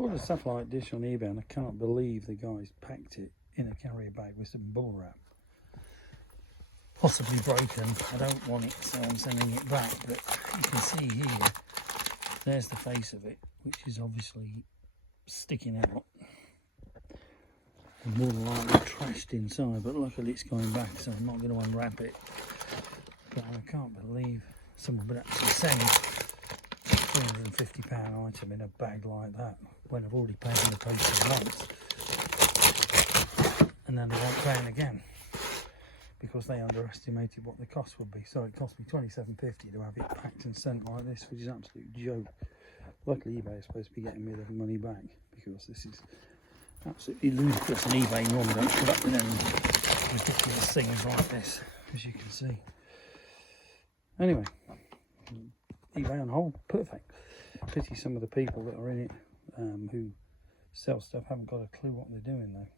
Bought a satellite dish on eBay and I can't believe the guys packed it in a carrier bag with some bubble wrap. Possibly broken. I don't want it, so I'm sending it back. But you can see here, there's the face of it, which is obviously sticking out. And more than likely trashed inside, but luckily it's going back, so I'm not going to unwrap it. But I can't believe someone would actually send a £350 item in a bag like that when I've already paid in the postage once. And then they won't pay it again because they underestimated what the cost would be. So it cost me £27.50 to have it packed and sent like this, which is an absolute joke. Luckily eBay is supposed to be getting me the money back because this is absolutely ludicrous, and eBay normally don't put up with any ridiculous things like this, as you can see. Anyway, eBay on hold, perfect. Pity some of the people that are in it who sell stuff haven't got a clue what they're doing though.